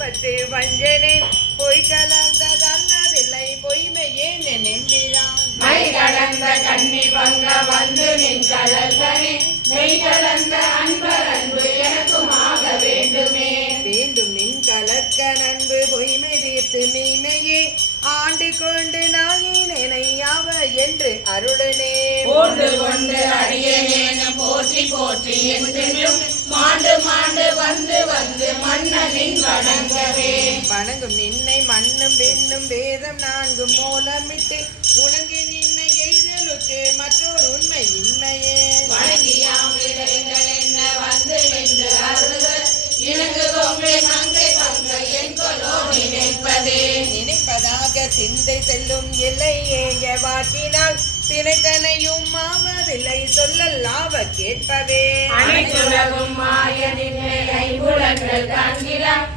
பட்டு வஞ்சனேன் பொய் கலந்ததல்லதில்லை பொய்மையே நினைந்திரான் மை கடந்த கண்ணி பங்க வந்து நின் கடல்கனே மெய் கடந்த அன்பர் அன்பு எனக்குமாக வேண்டுமே வேண்டும் நின் கலக்க நண்பு பொய்மை தீர்த்து மெய்மையே ஆண்டு கொண்டு நாகினேனை அவ என்று அருளனே போண்டு கொண்டு அடியேனும் போற்றி போற்றி என்றென்றும் மாண்டு மாண்டு வந்து வந்து மன்னனின் வணங்கவே வணங்கும் நின்னை மண்ணும் பெண்ணும் வேதம் நான்கும் மூலமிட்டு உணங்கு நின்னை எய்தலுக்கு மற்றொரு உண்மை இன்மையே வணங்கியாம் விடைகள் என்ன வந்து நின்று அருள்கள் இணங்கு கொங்கை மங்கை பங்க என்கொலோ நினைப்பதே நினைப்பதாக சிந்தை செல்லும் எல்லையேய வாக்கினால் தினைத்தனையும் ஆவதில்லை சொல்லல்லாவ கேட்பவே அனைத்துலகும் மாய நின்னை ஐம்புலன்கள் காண்கிறான்